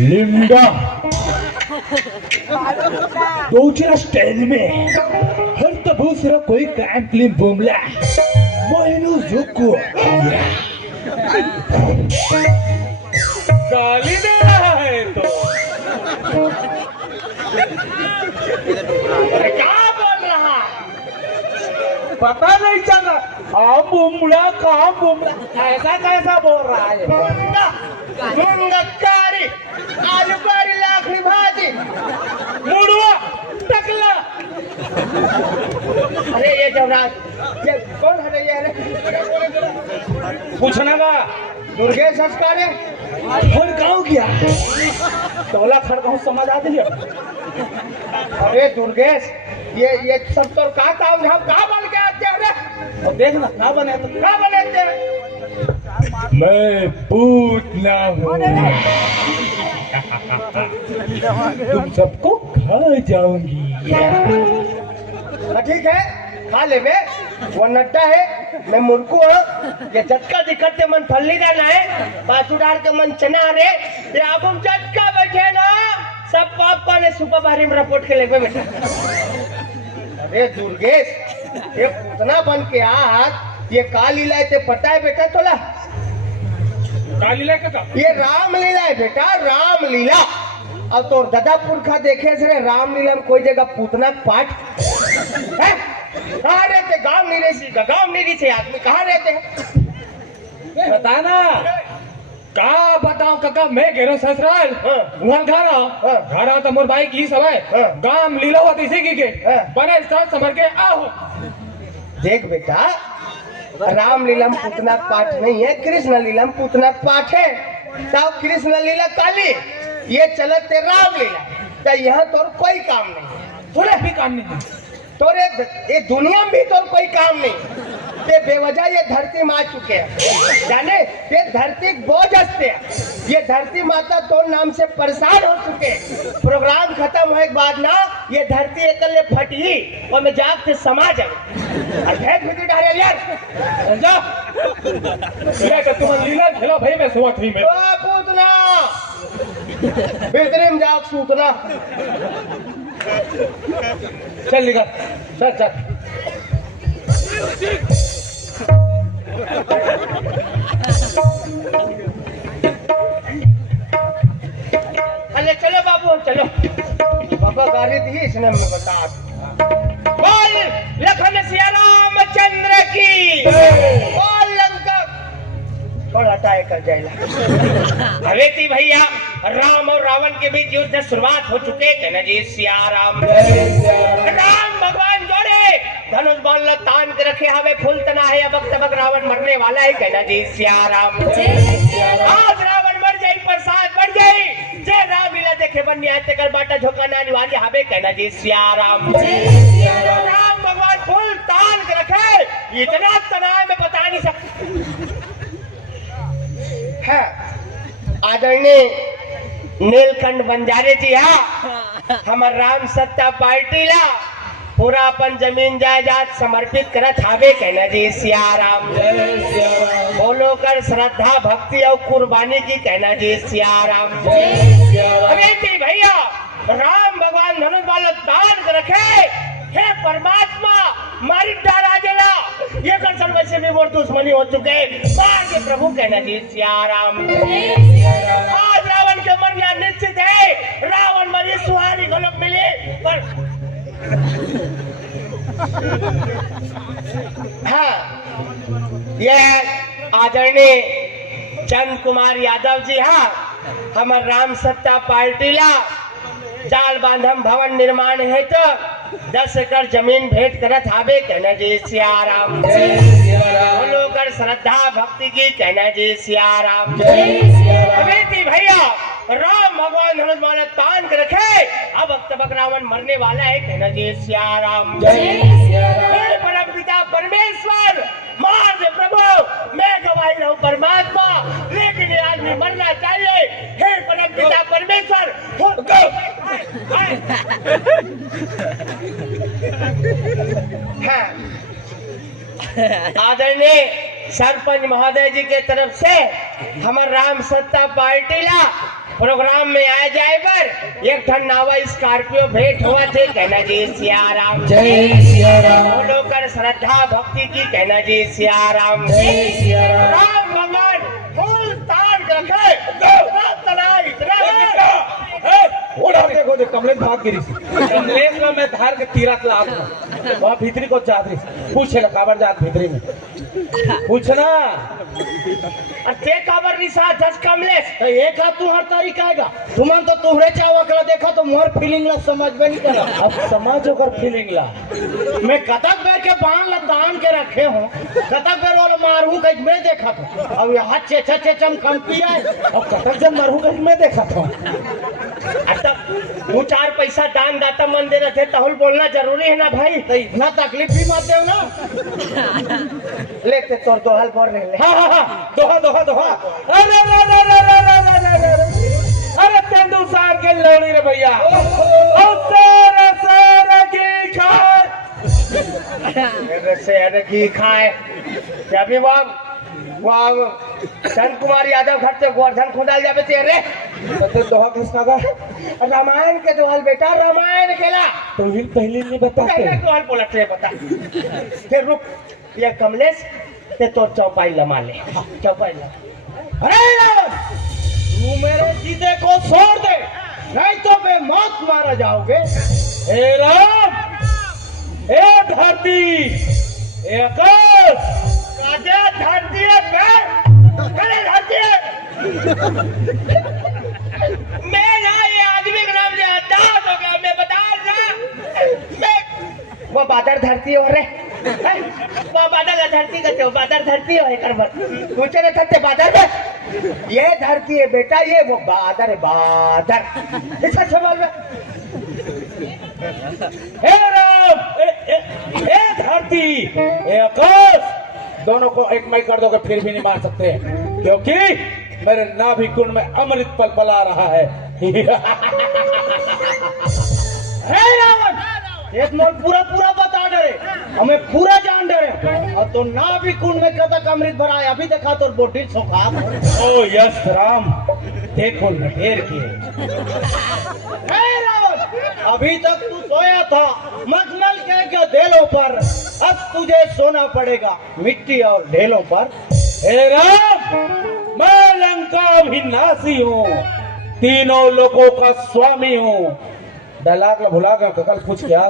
लिंगा दूसरा स्टेज में हर दूसरा कोई काम क्लीन बोमला मोहिनू जुको गाली दे रहा है तो क्या बोल रहा पता नहीं चला काम बोमला ऐसा कैसा बोल रहा है मुंगकारी आलू बड़ी लाखनी भाजी मुड़वा टकला। अरे ये जवराज ये कौन है ये पूछना का दुर्गेश संस्कार है और गाँव किया टोला खड़गांव समझ आ दिया। अरे दुर्गेश ये सब तो का काम झाम का बन के आते हैं और देखना का बने तो का बने मैं पूतना हूँ तुम सबको खा जाऊंगी। ठीक है खा ले बे वो नड्डा है मैं मुर्कू हूँ ये झटका दिखते मन फल्ली डालना है बासु डाल के मन चना रे ये अब हम झटका बैठे ना सब पापा ने सुपर भारी में रिपोर्ट के लेके बैठा। अरे दुर्गेश ये पूतना बन के आज ये का लीला है पता है बेटा तोला लीला का ये रामलीला है बेटा रामलीला। अब तो दादापुर का देखे से रामलीला में कोई जगह पूतना पाठ है कहाँ रहते गांव नहीं रही आदमी कहाँ रहते बताना का बताओ काका मैं कह रहा हूँ ससुराल वहाँ घर तो मोर भाई की सब है गांव लीला हुआ इसी की के बने स्थल समझ के आओ। देख बेटा रामलीला में पूतना पाठ नहीं है कृष्ण लीला में पूतना पाठ है तब कृष्ण लीला काली ये चलते रामलीला तो यहाँ तो कोई काम नहीं थोड़े भी काम नहीं तोरे ये दुनिया में भी तो कोई काम नहीं ये बेवजह ये धरती में आ चुके हैं जाने ये धरती बोझ हंसते हैं ये धरती माता तो नाम से परेशान हो चुके प्रोग्राम खत्म होने के बाद ना ये धरती एकले फटी और मैं जाग से समा जाए यार जाओ तुम लीला खेलो भाई मैं सुबह थी मैं पूतना बेहतरीन जाओ सूतना चल निकल चल चल अरे चलो बाबू चलो बाबा गाली दी इसने हमें बता बोल लखन सिया रामचंद्र की बोल लंका कौन हटाए कर जाएगा। अरे थी भैया राम और रावण के बीच युद्ध शुरुआत हो चुके थे ना जी सिया राम भगवान जोड़े धनुष बाण तान के रखे हमें फूल तना है अब तक रावण मरने वाला है कहना जी सिया राम आज रावण मर जाए प्रसाद बढ़ जाए जय राम लीला देखे बन्नी आते कर बाटा झोंकाना अनिवार्य हमें कहना जी सिया राम राम भगवान फूल तान के रखे इतना तनाव में बता नहीं सकते है आदरणीय नीलकंठ बंजारे जी हाँ हमार राम सत्ता पार्टी ला पूरा अपन जमीन जायदाद समर्पित करत हावे कहना जी सिया राम बोलो कर श्रद्धा भक्ति और कुर्बानी की कहना जी सिया राम अरे भैया राम भगवान धनुष वाला दान कर रखे हे परमात्मा मारी डाला जला ये कर वैसे भी वो दुश्मनी हो चुके मार के प्रभु कहना जी सिया राम आज रावण के मरना निश्चित है रावण मरी सुहानी गोलक मिले पर हाँ ये आदरणीय चंद कुमार यादव जी हाँ हमार राम सत्ता पार्टी ला जाल बांधम भवन निर्माण है तो 10 एकड़ जमीन भेंट करत हावे कहना जी सिया राम बोलो कर श्रद्धा भक्ति की कहना जी सिया राम भैया राम भगवान धनुष बाण तान के रखे अब तक रावण मरने वाला है कहना जी सिया राम परम पिता परमेश्वर माँ नहीं मरना चाहिए। हे परम पिता परमेश्वर, हाँ, आदरणीय सरपंच महोदय जी के तरफ से हमारे राम सत्ता पार्टी ला प्रोग्राम में आया जाए पर एक ठन नावा स्कॉर्पियो भेंट हुआ थे। कहना जी सिया राम, जय सिया राम। बोलो कर श्रद्धा भक्ति की। कहना जी सिया राम, जय सिया राम। राम भगवान फूल ताड़ के रखे उड़ा देखो देख कमलेश भाग गिरी सी कमलेश में मैं धार के तीरथ लाभ वहाँ भीतरी को जात रही पूछे ला काबर जात भीतरी में पूछना ते काबर रिसा दस कमलेश तो एक हाथ तू हर तारीख आएगा तुमन तो तुहरे चावा कला देखा तो मोर फीलिंग ला समझ में नहीं करा अब समझ होकर फीलिंग ला मैं कतक बैठ के बाण ला तान के रखे हूँ कतक बैर वाला मारू कहीं मैं देखा था अब यहाँ चेचा चेचम कम पिया और कतक जब मारू कहीं मैं देखा था। वो चार पैसा दान दाता मन दे रहे थे तहुल बोलना जरूरी है ना भाई। तो इतना तकलीफ भी मत दे ना लेते तोर दोहल बोल रहे हाँ हाँ हाँ दोहा दोहा दोहा अरे रे रे रे रे रे रे रे रे अरे तेंदु सार के लौड़ी रे भैया ओ तेरे सारे की खाए मेरे से की खाए अभी वहाँ चंद कुमार यादव घर से गोवर्धन खुदाल जाबे तेरे तो दोहा किसका का रामायण के दोहल बेटा रामायण केला तो ही पहले नहीं बताते पहले दोहल बोला थे बता फिर रुक ये कमलेश ते तो चौपाई लमा ले चौपाई लमा। अरे रावण तू मेरे सीधे को छोड़ दे नहीं तो मैं मौत मारा जाओगे। हे राम हे धरती हे आकाश काजे धरती है करे धरती है मैं ना ये आदमी का नाम ले अंदाज हो गया मैं बता ना मैं वो बादर धरती हो रे वो बादल धरती का तो बादर धरती हो कर पूछे ना थते बादर में ये धरती है बेटा ये वो बादर है बादर इसका सवाल में हे राम हे धरती हे आकाश दोनों को एक मई कर दोगे फिर भी नहीं मार सकते क्योंकि मेरे नाभि कुंड में अमृत पलपला रहा है। हे रावण एक मोल पूरा पूरा बता डरे हमें पूरा जान डरे और तो नाभि कुंड में कतक अमृत भरा है अभी देखा तो बोटी सोखा। ओ यस राम देखो लटेर की हे रावण अभी तक तू सोया था मखमल के ढेलों पर अब तुझे सोना पड़ेगा मिट्टी और ढेलों पर। हे राम मैं लंका अभिनाशी हूँ तीनों लोगों का स्वामी हूँ। डायलॉग ला भुला गया कल पूछ क्या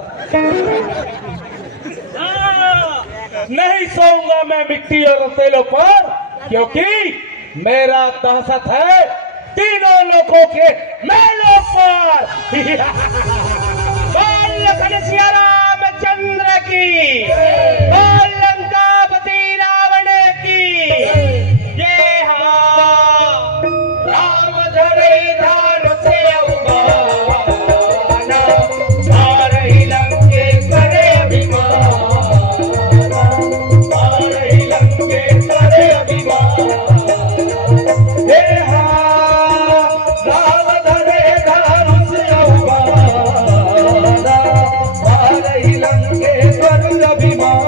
नहीं सोऊंगा मैं मिट्टी और तेलों पर क्योंकि मेरा दहशत है तीनों लोगों के मेलों पर। बोल लखन सिया रामचंद्र की बोल लंकापति रावण की ये हाँ राम धरे धान से उबाना मारही लंकेश्वर अभिमान मारही लंकेश्वर अभिमान हे हाँ राम धरे धान से उबाना मारही लंकेश्वर अभिमान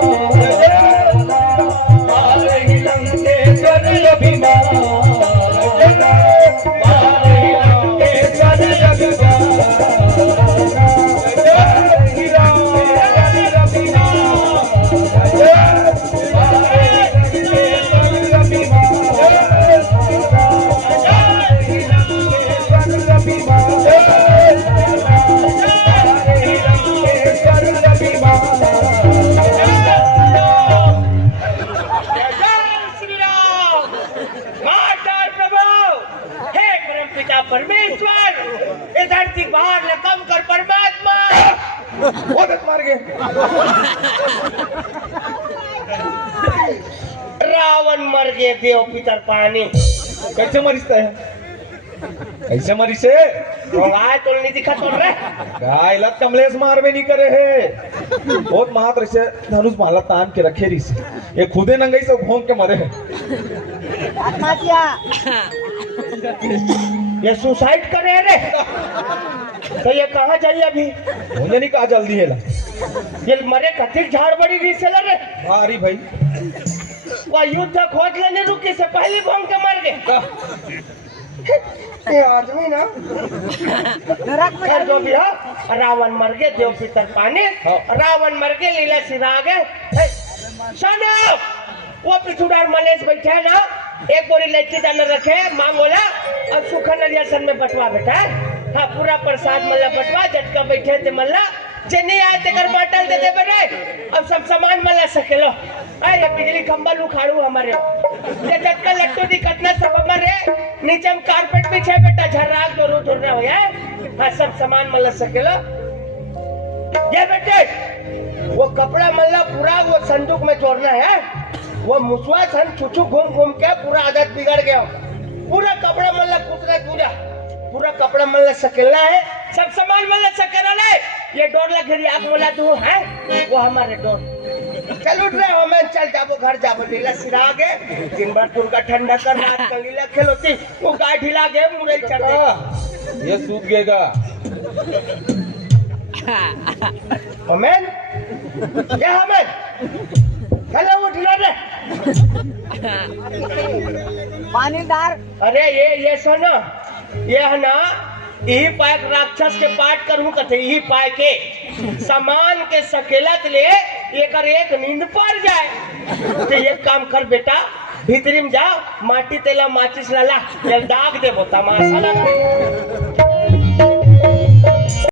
मारही लंकेश्वर अभिमान मारही लंकेश्वर परमेश्वर इधर से बाहर लकम कर परमात्मा मार गए रावण मर गए देव पितर पानी कैसे मरिश्ता है कैसे मरी से गाय तो नहीं दिखा तो रे गाय लत कमलेश मार में नहीं करे है बहुत मात्र से धनुष माला तान के रखे रही से ये खुदे नंगई से घूम के मरे है ये सुसाइड करे रे। तो ये कहाँ जाइए अभी? मुझे नहीं कहा जल्दी है ला। ये मरे कथिर झाड़ बड़ी रीसेल रे। भारी भाई वह युद्ध खोज लेने रुकी से पहले भोंग के मर गए। ये आदमी ना खैर जो भी हो, रावण मर गए, देव पितर पानी। रावण मर गए, लीला सिरा गए। सुनो, वो पिछुड़ार मलेश बैठे है ना, एक बोरी लच्ची दाना रखे मांगोला और सूखा नरिया सन में बटवा बेटा। हाँ, पूरा प्रसाद मल्ला बटवा, झटका बैठे थे मल्ला चेन्नई आए थे कर बाटल दे दे बरे। अब सब सामान मल्ला सकेलो। ये बिजली खंबा उखाड़ू हमारे, ये झटका लट्टू दिक्कत ना सब हमारे नीचे में कारपेट बिछे बेटा, झर्राक दो रू रहा हो यार। हाँ, सब सामान मल्ला सकेलो। ये बेटे वो कपड़ा मल्ला पूरा वो संदूक में जोड़ना है। वो मुसवा सन चुचू घूम घूम के पूरा आदत बिगड़ गया। पूरा कपड़ा मल्ला कुतरा पूरा कपड़ा मल्ला सकेलना है, सब सामान मल्ला सकेला है। ये डोर लगे आग वाला तू है, वो हमारे डोर। चल उठ रहे हो, मैं चल जाबो घर जाबो, लीला सिरा गए दिन भर तुम का ठंडा कर, रात का लीला खेलोती वो गाय ढिला गए मुरई चढ़ ये सूख गएगा। हमें ये हमें चलो उठ लो रे। पानी डाल। अरे ये सुनो, ये है ना यही पाए राक्षस के पाठ करूं कथे, यही पाए के सामान के सकेलत ले एक नींद पर जाए। तो एक काम कर बेटा, भीतरी में जाओ, माटी तेला माचिस लाला, दाग देबो तमाशा लगा।